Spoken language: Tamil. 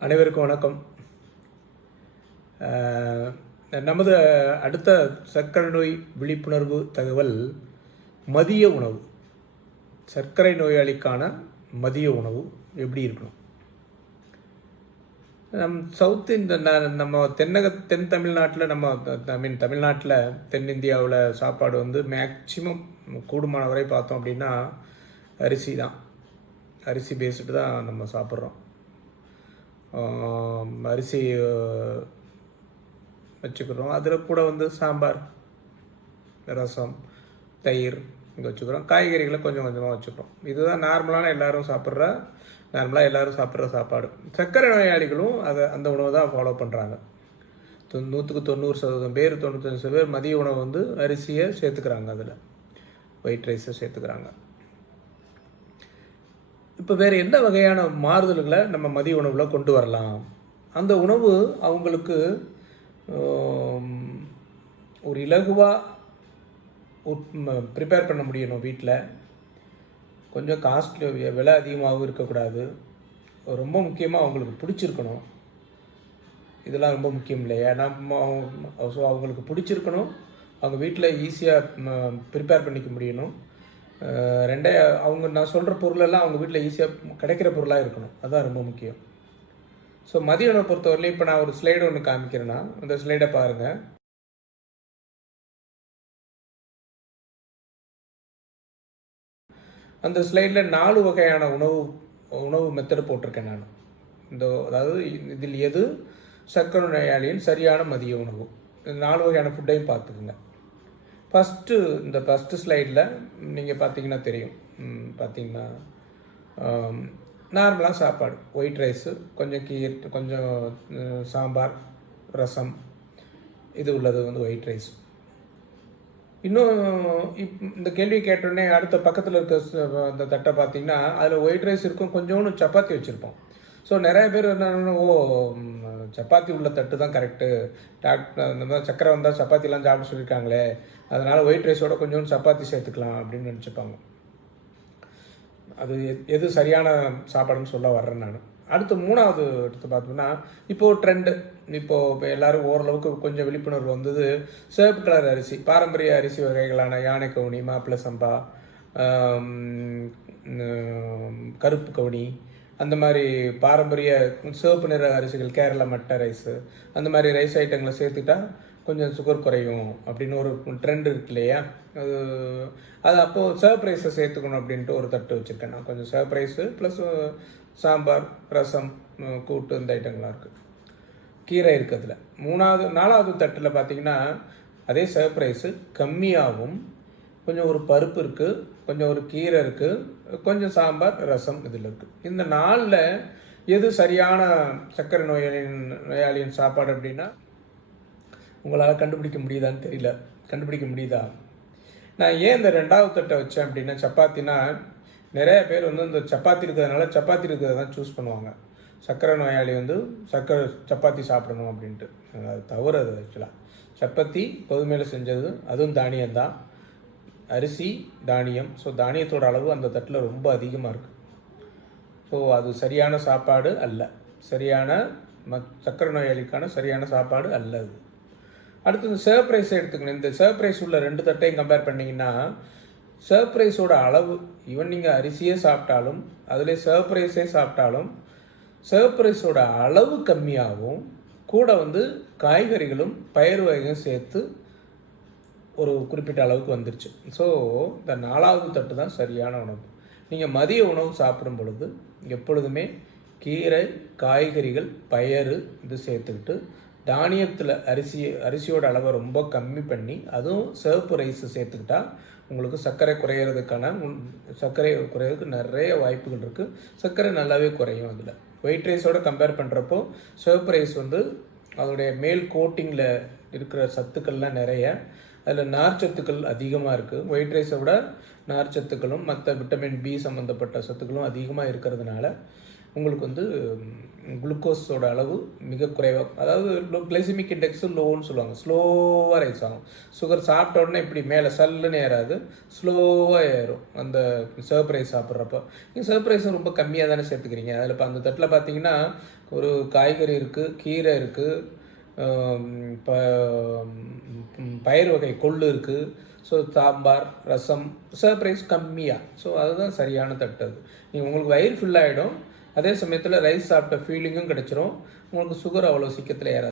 அனைவருக்கும் வணக்கம். நமது அடுத்த சர்க்கரை நோய் விழிப்புணர்வு தகவல் மதிய உணவு. சர்க்கரை நோயாளிக்கான மதிய உணவு எப்படி இருக்கணும்? நம் சவுத் இந்த ந- நம்ம தென்னக தென் தமிழ்நாட்டில் நம்ம ஐ மீன் தமிழ்நாட்டில் தென்னிந்தியாவில் சாப்பாடு வந்து மேக்சிமம் கூடுமான வரை பார்த்தோம் அப்படின்னா அரிசி தான். அரிசி பேஸ்டு தான் நம்ம சாப்பிட்றோம். அரிசி வச்சுக்கிறோம். அதில் கூட வந்து சாம்பார் ரசம் தயிர் இங்கே வச்சுக்கிறோம். காய்கறிகளை கொஞ்சம் கொஞ்சமாக வச்சுக்கிறோம். இதுதான் நார்மலான எல்லோரும் சாப்பிட்ற நார்மலாக எல்லாரும் சாப்பிட்ற சாப்பாடு. சர்க்கரை நோயாளிகளும் அதை அந்த உணவை தான் ஃபாலோ பண்ணுறாங்க நூற்றுக்கு தொண்ணூறு சதவீதம் பேர் தொண்ணூத்தஞ்சு சதவீதம் பேர் மதிய உணவு வந்து அரிசியை சேர்த்துக்கிறாங்க அதில். ஒயிட் ரைஸை சேர்த்துக்கிறாங்க. இப்போ வேறு என்ன வகையான மாறுதல்களை நம்ம மதிய உணவில் கொண்டு வரலாம்? அந்த உணவு அவங்களுக்கு ஒரு இலகுவாக ப்ரிப்பேர் பண்ண முடியணும் வீட்டில் கொஞ்சம் காஸ்ட்லி விலை அதிகமாகவும் இருக்கக்கூடாது. ரொம்ப முக்கியமாக அவங்களுக்கு பிடிச்சிருக்கணும். இதெல்லாம் ரொம்ப முக்கியம் இல்லையா? நம்ம ஸோ அவங்களுக்கு பிடிச்சிருக்கணும். அவங்க வீட்டில் ஈஸியாக ப்ரிப்பேர் பண்ணிக்க முடியணும். ரெண்டே அவங்க நான் சொல்கிற பொருளெல்லாம் அவங்க வீட்டில் ஈஸியாக கிடைக்கிற பொருளாக இருக்கணும். அதுதான் ரொம்ப முக்கியம். ஸோ மதிய உணவை பொறுத்தவரையிலும் இப்போ நான் ஒரு ஸ்லைடு ஒன்று காமிக்கிறேன்னா அந்த ஸ்லைடை பாருங்கள் அந்த ஸ்லைடில் நாலு வகையான உணவு உணவு மெத்தடு போட்டிருக்கேன் நான். இந்த அதாவது இதில் எது? சர்க்கரை நோயாளியின் சரியான மதிய உணவு. இந்த நாலு வகையான ஃபுட்டையும் பார்த்துக்குங்க. ஃபஸ்ட்டு இந்த ஃபஸ்ட்டு ஸ்லைடில் நீங்கள் பார்த்தீங்கன்னா தெரியும். பார்த்தீங்கன்னா நார்மலாக சாப்பாடு. ஒயிட் ரைஸு கொஞ்சம் கீர் கொஞ்சம் சாம்பார் ரசம். இது உள்ளது வந்து ஒயிட் ரைஸ் இன்னும் இப் இந்த கேள்வி கேட்டோடனே அடுத்த பக்கத்தில் இருக்க அந்த தட்டை பார்த்தீங்கன்னா அதில் ஒயிட் ரைஸ் இருக்கும். கொஞ்சோன்னு சப்பாத்தி வச்சுருப்போம். ஸோ நிறைய பேர் என்ன ஓ சப்பாத்தி உள்ள தட்டு தான் கரெக்டு டாக்டர் இந்த மாதிரி சக்கரை வந்தால் சப்பாத்திலாம் சாப்பிட சொல்லியிருக்காங்களே அதனால் ஒயிட் ரைஸோட கொஞ்சோண்டு சப்பாத்தி சேர்த்துக்கலாம் அப்படின்னு நினச்சிப்பாங்க. அது எது சரியான சாப்பாடுன்னு சொல்ல வர்றேன் நான். அடுத்து மூணாவது எடுத்து பார்த்தோம்னா இப்போது ட்ரெண்டு இப்போது இப்போ எல்லாரும் ஓரளவுக்கு கொஞ்சம் விழிப்புணர்வு வந்தது சிவப்பு கலர் அரிசி பாரம்பரிய அரிசி வகைகளான யானை கவுனி மாப்பிள்ளை சம்பா கருப்பு கவுனி அந்த மாதிரி பாரம்பரிய சிவப்பு நிற அரிசிகள் கேரளா மட்டை ரைஸு அந்த மாதிரி ரைஸ் ஐட்டங்களை சேர்த்துட்டா கொஞ்சம் சுகர் குறையும் அப்படின்னு ஒரு ட்ரெண்ட் இருக்கு இல்லையா? அது அது அப்போது சர்ப்ரைஸை சேர்த்துக்கணும் அப்படின்ட்டு ஒரு தட்டு வச்சுருக்கேன் நான். கொஞ்சம் surprise rice plus sambar rasam கூட்டு இந்த ஐட்டங்கள்லாம் இருக்குது கீரை இருக்குது அதில். மூணாவது நாலாவது தட்டில் பார்த்தீங்கன்னா அதே சர்ப்ரைஸு கம்மியாகவும் கொஞ்சம் ஒரு பருப்பு இருக்குது கொஞ்சம் ஒரு கீரை இருக்குது கொஞ்சம் சாம்பார் ரசம் இதில் இருக்குது இந்த நாளில் எது சரியான சர்க்கரை நோயாளியின் நோயாளியின் சாப்பாடு அப்படின்னா உங்களால் கண்டுபிடிக்க முடியுதான்னு தெரியல. கண்டுபிடிக்க முடியுதா? நான் ஏன் இந்த ரெண்டாவது தட்டை வச்சேன் அப்படின்னா சப்பாத்தினா நிறைய பேர் வந்து இந்த சப்பாத்தி இருக்கிறதுனால சப்பாத்தி இருக்கிறத தான் சூஸ் பண்ணுவாங்க. சர்க்கரை நோயாளி வந்து சர்க்கரை சப்பாத்தி சாப்பிடணும் அப்படின்ட்டு. அது தவறு அது ஆக்சுவலாக சப்பாத்தி பொதுமையில் செஞ்சது அதுவும் தானியம் தான் அரிசி தானியம். ஸோ தானியத்தோட அளவு அந்த தட்டில் ரொம்ப அதிகமாக இருக்குது ஸோ அது சரியான சாப்பாடு அல்ல. சரியான மத் சக்கரை நோயாளிக்கான சரியான சாப்பாடு அல்ல அது. அடுத்து இந்த சர்ப்ரைஸ் எடுத்துக்கணும். இந்த சர்ப்ரைஸ் உள்ள ரெண்டு தட்டையும் கம்பேர் பண்ணிங்கன்னா சர்ப்ரைஸோட அளவு ஈவன் நீங்கள் அரிசியே சாப்பிட்டாலும் அதிலே சர்ப்ரைஸே சாப்பிட்டாலும் சர்ப்ரைஸோட அளவு கம்மியாகவும் கூட வந்து காய்கறிகளும் பயிர் வகையும் சேர்த்து ஒரு குறிப்பிட்ட அளவுக்கு வந்துருச்சு. ஸோ இந்த நாலாவது தட்டு தான் சரியான உணவு. நீங்கள் மதிய உணவு சாப்பிடும் பொழுது எப்பொழுதுமே கீரை காய்கறிகள் பயறு இது சேர்த்துக்கிட்டு தானியத்தில் அரிசி அரிசியோட அளவை ரொம்ப கம்மி பண்ணி அதுவும் சிவப்பு ரைஸ் சேர்த்துக்கிட்டா உங்களுக்கு சர்க்கரை குறையிறதுக்கான சர்க்கரை குறையிறதுக்கு நிறைய வாய்ப்புகள் இருக்குது சர்க்கரை நல்லாவே குறையும் அதில். ஒயிட் ரைஸோட கம்பேர் பண்ணுறப்போ சிவப்பு ரைஸ் வந்து அதோடைய மேல் கோட்டிங்கில் இருக்கிற சத்துக்கள்லாம் நிறைய. அதில் நார்ச்சத்துக்கள் அதிகமாக இருக்குது ஒயிட் ரைஸை விட நார்ச்சத்துக்களும் மற்ற விட்டமின் பி சம்மந்தப்பட்ட சத்துக்களும் அதிகமாக இருக்கிறதுனால உங்களுக்கு வந்து குளுக்கோஸோட அளவு மிக குறைவாக அதாவது கிளைசிமிக் இண்டெக்ஸும் லோன்னு சொல்லுவாங்க. ஸ்லோவாக ரைஸ் ஆகும். சுகர் சாப்பிட்ட உடனே இப்படி மேலே சல்லுன்னு ஏறாது. ஸ்லோவாக ஏறும். அந்த சர்ப் ரைஸ் சாப்பிட்றப்போ. நீங்கள் சர்ப் ரைஸ் ரொம்ப கம்மியாக தானே சேர்த்துக்கிறீங்க. அதில் இப்போ அந்த தட்டில் பார்த்தீங்கன்னா ஒரு காய்கறி இருக்குது கீரை இருக்குது பயிர் வகை கொள்ளு இருக்குது ஸோ சாம்பார் ரசம் சர்ப்ரைஸ் கம்மியாக ஸோ அதுதான் சரியான தட்டு அது. நீங்கள் உங்களுக்கு வயிறு ஃபில் ஆகிடும் அதே சமயத்தில் ரைஸ் சாப்பிட்ட ஃபீலிங்கும் கிடச்சிரும். உங்களுக்கு சுகர் அவ்வளோ சீக்கிரத்தில் ஏறாது.